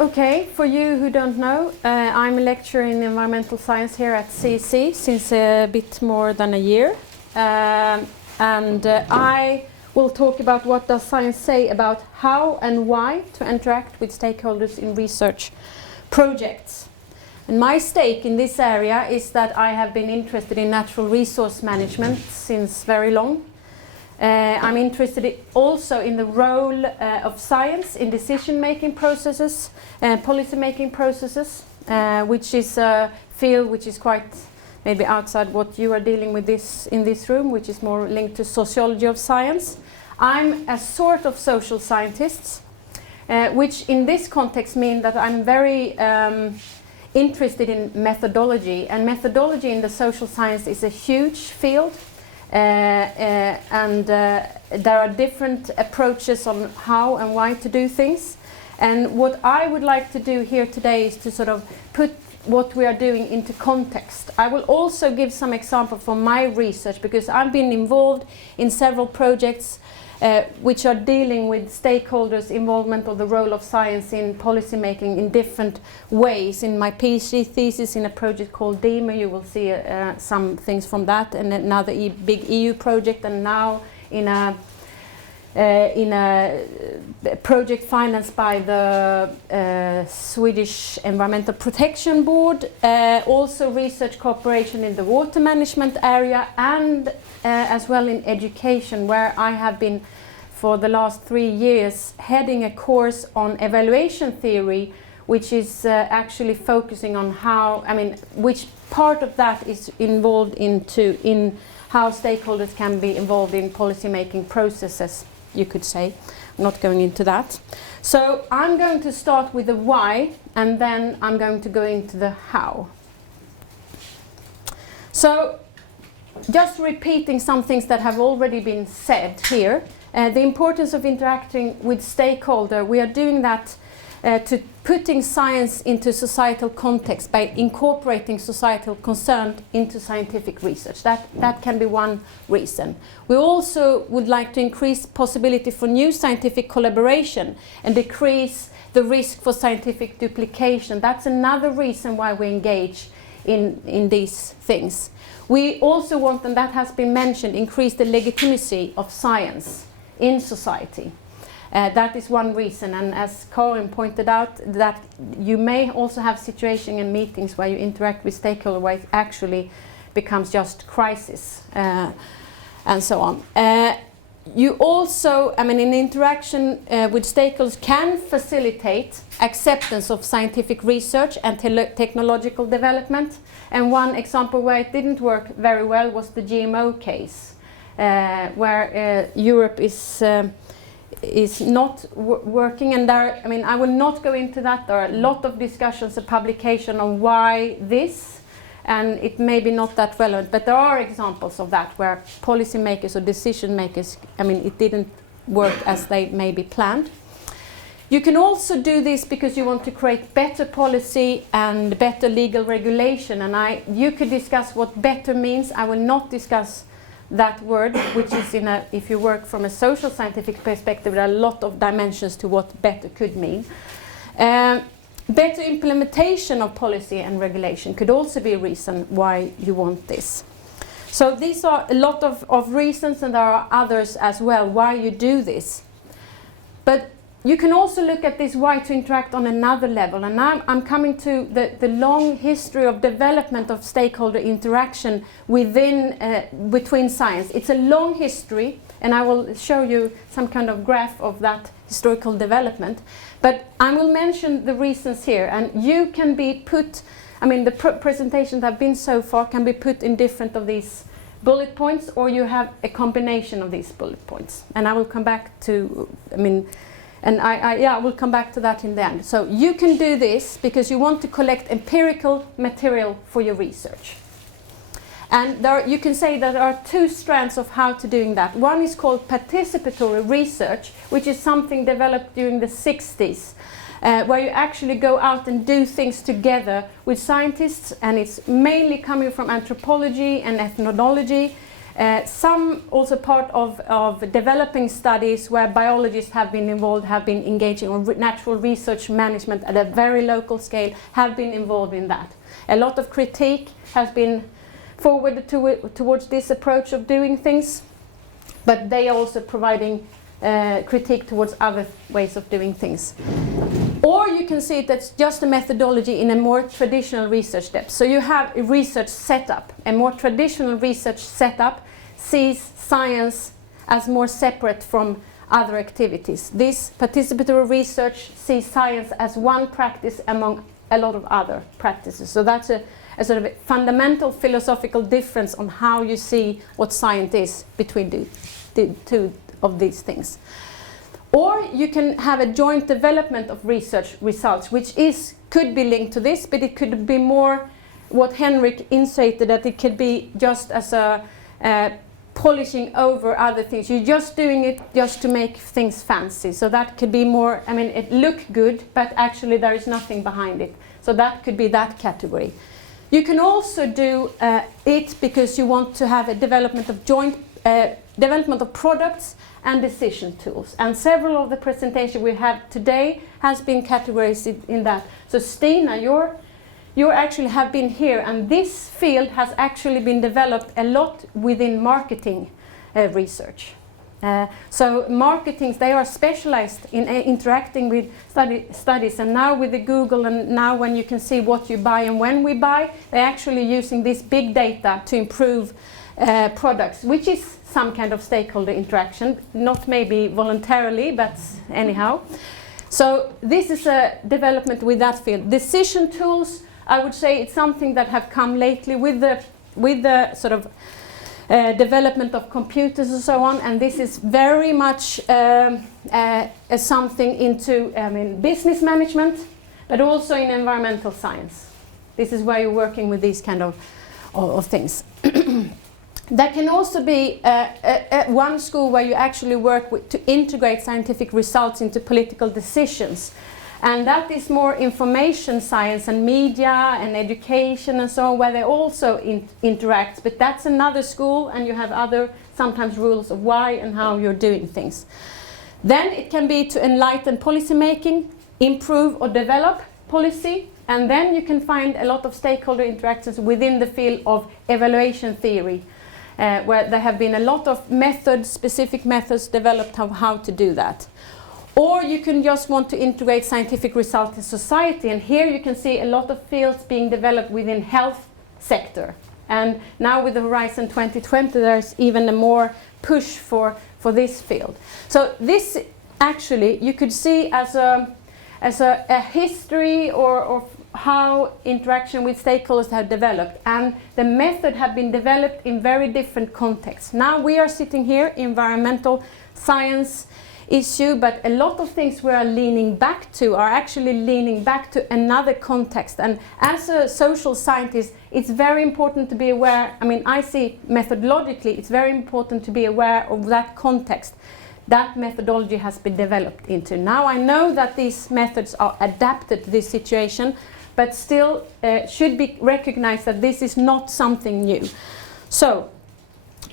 Okay, for you who don't know, I'm a lecturer in environmental science here at CEC since a bit more than a year. I will talk about what does science say about how and why to interact with stakeholders in research projects. And my stake in this area is that I have been interested in natural resource management since very long. I'm interested also in the role of science in decision-making processes, policy-making processes, which is a field which is quite maybe outside what you are dealing with in this room, which is more linked to sociology of science. I'm a sort of social scientist, which in this context means that I'm very interested in methodology, and methodology in the social science is a huge field. There are different approaches on how and why to do things, and what I would like to do here today is to sort of put what we are doing into context. I will also give some example from my research, because I've been involved in several projects which are dealing with stakeholders' involvement of the role of science in policy making in different ways. In my PhD thesis in a project called DEMA, you will see some things from that, and another big EU project, and now in a project financed by the Swedish Environmental Protection Board, also research cooperation in the water management area, and as well in education, where I have been for the last 3 years heading a course on evaluation theory, which is actually focusing on how, which part of that is involved in how stakeholders can be involved in policy making processes, you could say. I'm not going into that. So I'm going to start with the why, and then I'm going to go into the how. So just repeating some things that have already been said here. The importance of interacting with stakeholder, we are doing that to putting science into societal context by incorporating societal concern into scientific research. That can be one reason. We also would like to increase possibility for new scientific collaboration and decrease the risk for scientific duplication. That's another reason why we engage in these things. We also want, and that has been mentioned, increase the legitimacy of science in society. That is one reason, and as Karin pointed out, that you may also have situations and meetings where you interact with stakeholders where it actually becomes just crisis and so on. You also, in interaction with stakeholders can facilitate acceptance of scientific research and technological development. And one example where it didn't work very well was the GMO case, where Europe is not working, and there, I will not go into that. There are a lot of discussions and publication on why this, and it may be not that relevant, but there are examples of that where policymakers or decision makers, it didn't work as they maybe planned. You can also do this because you want to create better policy and better legal regulation, and you could discuss what better means. I will not discuss that word, which is if you work from a social scientific perspective, there are a lot of dimensions to what better could mean. Better implementation of policy and regulation could also be a reason why you want this. So these are a lot of reasons, and there are others as well why you do this. But you can also look at this why to interact on another level, and now I'm coming to the long history of development of stakeholder interaction between science. It's a long history, and I will show you some kind of graph of that historical development. But I will mention the reasons here, and you can be put, the presentations that have been so far can be put in different of these bullet points, or you have a combination of these bullet points. And I will come back to, I will come back to that in the end. So you can do this because you want to collect empirical material for your research. And you can say that there are two strands of how to doing that. One is called participatory research, which is something developed during the 60s, where you actually go out and do things together with scientists, and it's mainly coming from anthropology and ethnology, Some also part of developing studies where biologists have been involved, have been engaging on natural research management at a very local scale, have been involved in that. A lot of critique has been forwarded towards this approach of doing things, but they are also providing critique towards other ways of doing things. Or you can see it as just a methodology in a more traditional research depth. So you have a research setup. A more traditional research setup sees science as more separate from other activities. This participatory research sees science as one practice among a lot of other practices. So that's a sort of a fundamental philosophical difference on how you see what science is between the two of these things. Or you can have a joint development of research results, which could be linked to this, but it could be more what Henrik insinuated, that it could be just as a polishing over other things. You're just doing it just to make things fancy. So that could be more, I mean, it looks good, but actually there is nothing behind it. So that could be that category. You can also do it because you want to have a development of joint development of products and decision tools. And several of the presentations we have today has been categorized in that. So Stina, you actually have been here, and this field has actually been developed a lot within marketing research. So marketings, they are specialized in interacting with studies, and now with the Google, and now when you can see what you buy and when we buy, they're actually using this big data to improve products, which is some kind of stakeholder interaction, not maybe voluntarily, but anyhow. So this is a development with that field. Decision tools, I would say it's something that have come lately with the sort of development of computers and so on, and this is very much something into business management, but also in environmental science. This is where you're working with these kind of things. That can also be one school where you actually work to integrate scientific results into political decisions. And that is more information science and media and education and so on, where they also interact. But that's another school, and you have other sometimes rules of why and how you're doing things. Then it can be to enlighten policy making, improve or develop policy. And then you can find a lot of stakeholder interactions within the field of evaluation theory, where there have been a lot of methods, specific methods developed of how to do that. Or you can just want to integrate scientific results in society, and here you can see a lot of fields being developed within health sector. And now with the Horizon 2020, there's even a more push for this field. So this actually you could see as a history or how interaction with stakeholders have developed, and the method have been developed in very different contexts. Now we are sitting here, environmental science issue, but a lot of things we are leaning back to are actually leaning back to another context. And as a social scientist, it's very important to be aware, I see methodologically, it's very important to be aware of that context that methodology has been developed into. Now I know that these methods are adapted to this situation, but still should be recognized that this is not something new. So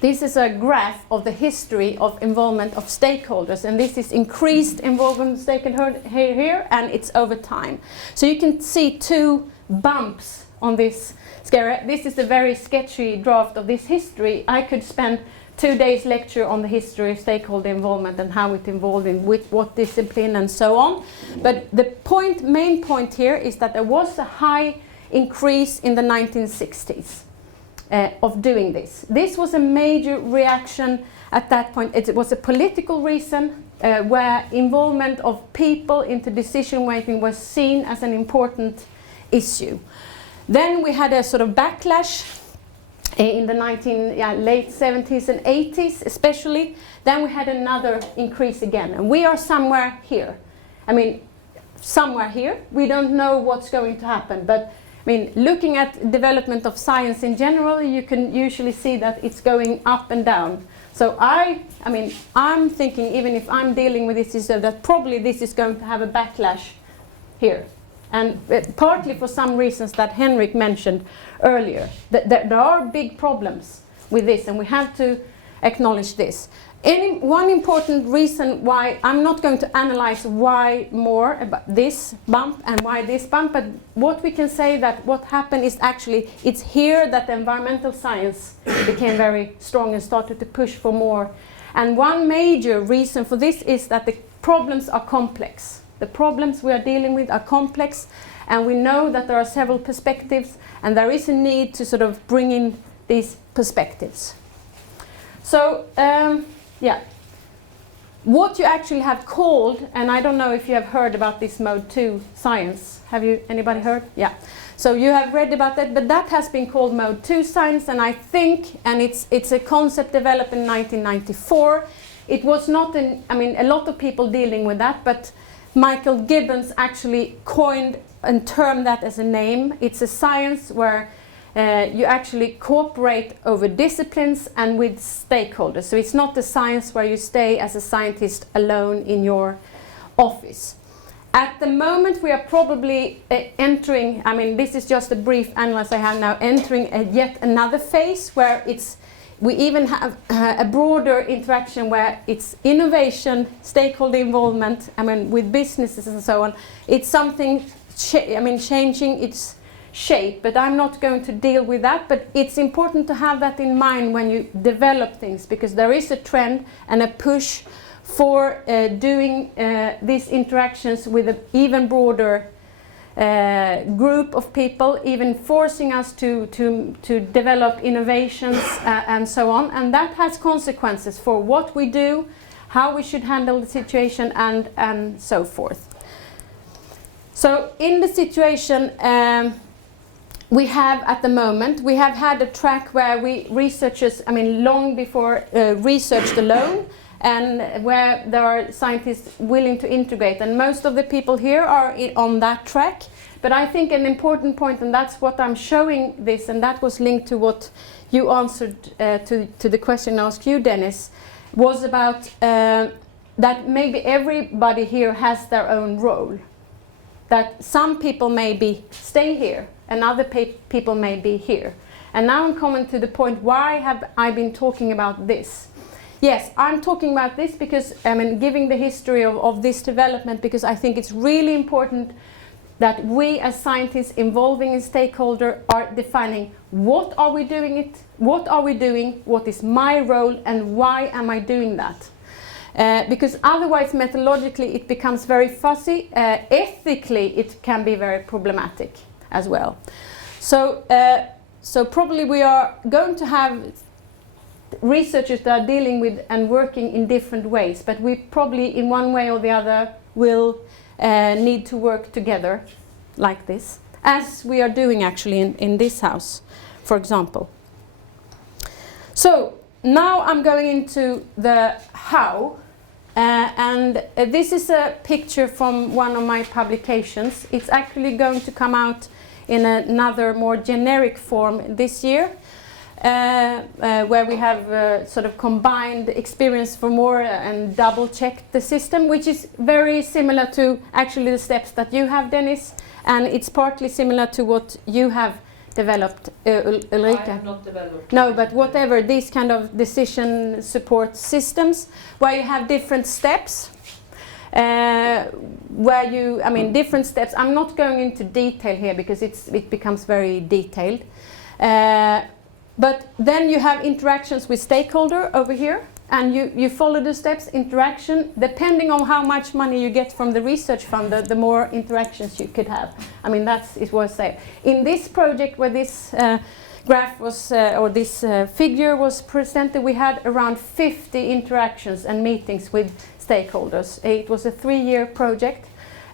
this is a graph of the history of involvement of stakeholders, and this is increased involvement of stakeholders here, and it's over time. So you can see two bumps on this scale. This is a very sketchy draft of this history. I could spend 2 days lecture on the history of stakeholder involvement and how it involved in with what discipline and so on. But the main point here is that there was a high increase in the 1960s. Of doing this. This was a major reaction at that point. It was a political reason where involvement of people into decision making was seen as an important issue. Then we had a sort of backlash in the late 70s and 80s especially. Then we had another increase again, and we are somewhere here. Somewhere here. We don't know what's going to happen, but looking at development of science in general, you can usually see that it's going up and down. So I'm thinking, even if I'm dealing with this issue, that probably this is going to have a backlash here. And partly for some reasons that Henrik mentioned earlier, that there are big problems with this, and we have to acknowledge this. One important reason why, I'm not going to analyze why more about this bump and why this bump, but what we can say that what happened is actually, it's here that the environmental science became very strong and started to push for more. And one major reason for this is that the problems are complex. The problems we are dealing with are complex, and we know that there are several perspectives, and there is a need to sort of bring in these perspectives. So, yeah, what you actually have called, and I don't know if you have heard about this mode 2 science. Have you, anybody heard? Yeah. So you have read about that, but that has been called mode 2 science, and I think, and it's a concept developed in 1994. It was not I mean, a lot of people dealing with that, but Michael Gibbons actually coined and termed that as a name. It's a science where you actually cooperate over disciplines and with stakeholders. So it's not a science where you stay as a scientist alone in your office. At the moment we are probably entering, I mean this is just a brief analysis I have now, entering yet another phase where we even have a broader interaction where it's innovation, stakeholder involvement, I mean with businesses and so on. It's something, changing its shape, but I'm not going to deal with that, but it's important to have that in mind when you develop things, because there is a trend and a push for doing these interactions with an even broader group of people, even forcing us to develop innovations and so on, and that has consequences for what we do, how we should handle the situation, and so forth. So in the situation we have at the moment, we have had a track where we researchers, I mean long before researched alone, and where there are scientists willing to integrate, and most of the people here are on that track. But I think an important point, and that's what I'm showing this, and that was linked to what you answered to the question I asked you, Dennis, was about that maybe everybody here has their own role. That some people maybe stay here and other people may be here. And now I'm coming to the point, why have I been talking about this? Yes, I'm talking about this because, I mean, giving the history of this development, because I think it's really important that we as scientists involving in stakeholder are defining what are we doing what is my role, and why am I doing that? Because otherwise methodologically it becomes very fuzzy, ethically it can be very problematic as well. So, so probably we are going to have researchers that are dealing with and working in different ways, but we probably in one way or the other will need to work together like this, as we are doing actually in this house, for example. So now I'm going into the how, and this is a picture from one of my publications. It's actually going to come out in another more generic form this year, where we have sort of combined experience for more and double-checked the system, which is very similar to actually the steps that you have, Dennis, and it's partly similar to what you have developed, Ulrika. I have not developed. No, but whatever, these kind of decision support systems, where you have different steps, where you, I mean, different steps. I'm not going into detail here because it becomes very detailed. But then you have interactions with stakeholder over here, and you follow the steps, interaction, depending on how much money you get from the research fund, the more interactions you could have. I mean, that's it was said. In this project where this graph was, or this figure was presented, we had around 50 interactions and meetings with stakeholders. It was a 3-year project,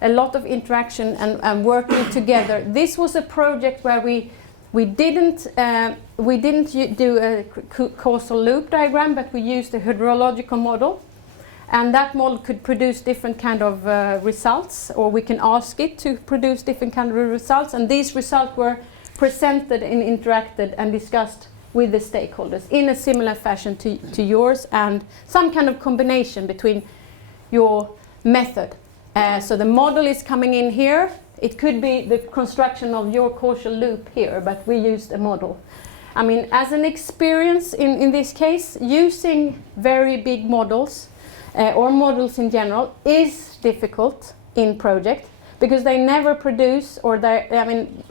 a lot of interaction and working together. This was a project where we didn't do a causal loop diagram, but we used a hydrological model, and that model could produce different kind of results, or we can ask it to produce different kind of results, and these results were presented and interacted and discussed with the stakeholders in a similar fashion to yours, and some kind of combination between your method. So the model is coming in here. It could be the construction of your causal loop here, but we used a model. I mean, as an experience in this case, using very big models or models in general is difficult in project because they never produce or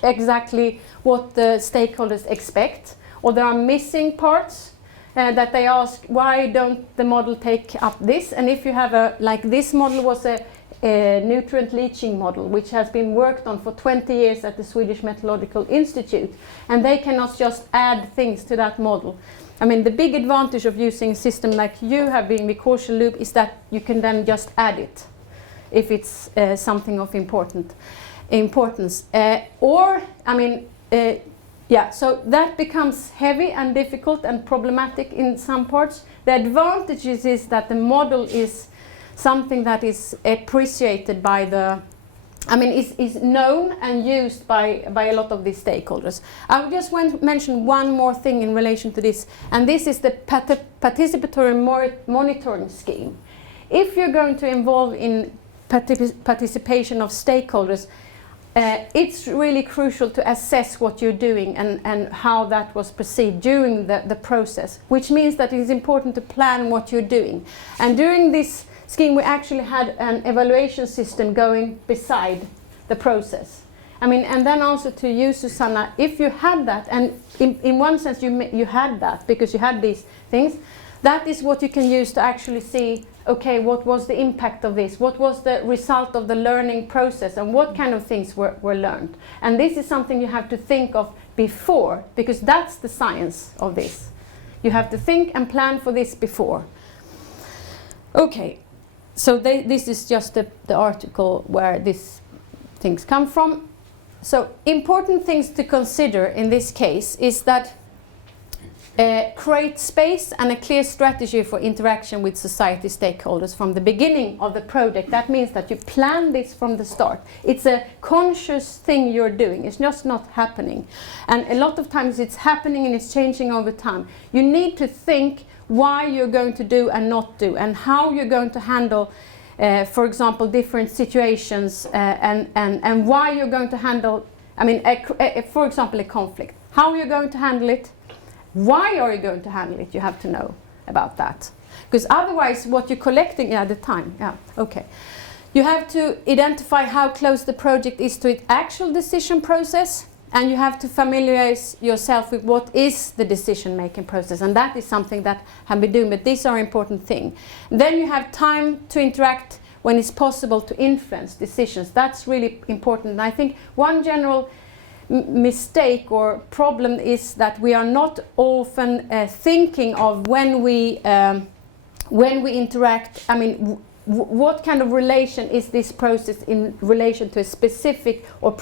exactly what the stakeholders expect, or there are missing parts that they ask, why don't the model take up this? And if you have like this model was a nutrient leaching model, which has been worked on for 20 years at the Swedish Meteorological Institute, and they cannot just add things to that model. I mean, the big advantage of using a system like you have been with causal loop is that you can then just add it if it's something of importance. So that becomes heavy and difficult and problematic in some parts. The advantages is that the model is something that is appreciated by is known and used by a lot of these stakeholders. I would just want to mention one more thing in relation to this, and this is the participatory monitoring scheme. If you're going to involve in participation of stakeholders, it's really crucial to assess what you're doing and how that was perceived during the process, which means that it is important to plan what you're doing. And during this scheme, we actually had an evaluation system going beside the process. I mean, and then also to you, Susanna, if you had that, and in one sense you had that because you had these things, that is what you can use to actually see, okay, what was the impact of this? What was the result of the learning process? And what kind of things were learned? And this is something you have to think of before, because that's the science of this. You have to think and plan for this before. Okay, so this is just the article where these things come from. So important things to consider in this case is that create space and a clear strategy for interaction with society stakeholders from the beginning of the project. That means that you plan this from the start. It's a conscious thing you're doing. It's just not happening. And a lot of times it's happening and it's changing over time. You need to think why you're going to do and not do, and how you're going to handle, for example, different situations, and why you're going to handle, for example, a conflict. How you're going to handle it. Why are you going to handle it? You have to know about that. Because otherwise what you're collecting at the time, you have to identify how close the project is to its actual decision process, and you have to familiarize yourself with what is the decision-making process, and that is something that have been doing, but these are important things. Then you have time to interact when it's possible to influence decisions. That's really important. And I think one general mistake or problem is that we are not often thinking of when we interact. I mean, what kind of relation is this process in relation to a specific or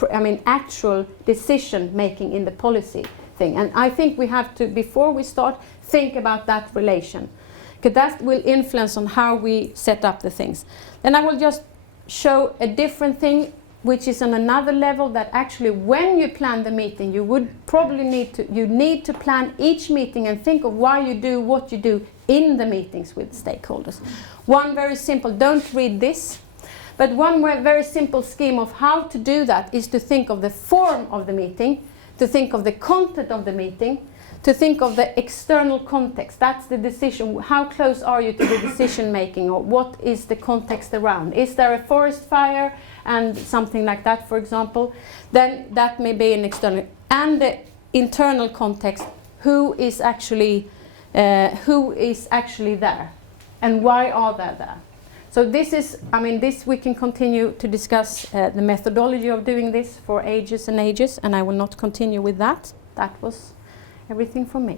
actual decision making in the policy thing? And I think we have to, before we start, think about that relation, because that will influence on how we set up the things. Then I will just show a different thing, which is on another level, that actually when you plan the meeting, you would probably need to plan each meeting and think of why you do what you do in the meetings with stakeholders. One very simple, don't read this, but one very simple scheme of how to do that is to think of the form of the meeting, to think of the content of the meeting, to think of the external context. That's the decision. How close are you to the decision making, or what is the context around? Is there a forest fire and something like that, for example? Then that may be an external. And the internal context, who is actually there, and why are they there? So this is, this we can continue to discuss the methodology of doing this for ages and ages, and I will not continue with that. That was everything from me.